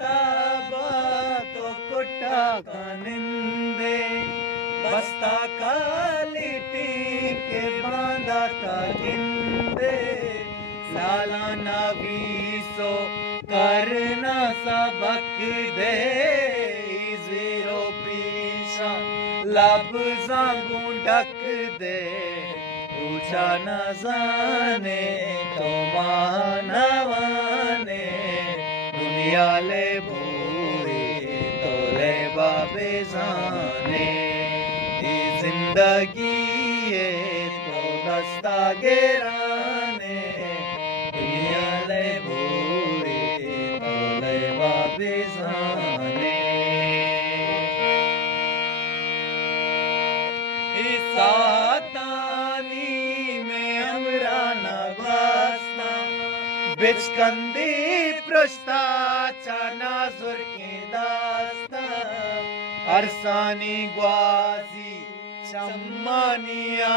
ताबा तो कुटा कानिंदे बस्ता कालिटी के बांधा था गिंदे सालाना वीसो करना सबक दे जीरो पीछा लफ्ज़ा ढक दे पूछा न जाने तो मानवाने दुनिया ले भूए तो ले बाबे जाने जिंदगी है तो दस्ता गेराने दुनिया ले भूए तो ले बाबे जाने सातानी में हमरा नवास्ता बिचकंदी पृष्ठा चाना जुर के दास्ता अरसानी ग्वाजी चम्मानिया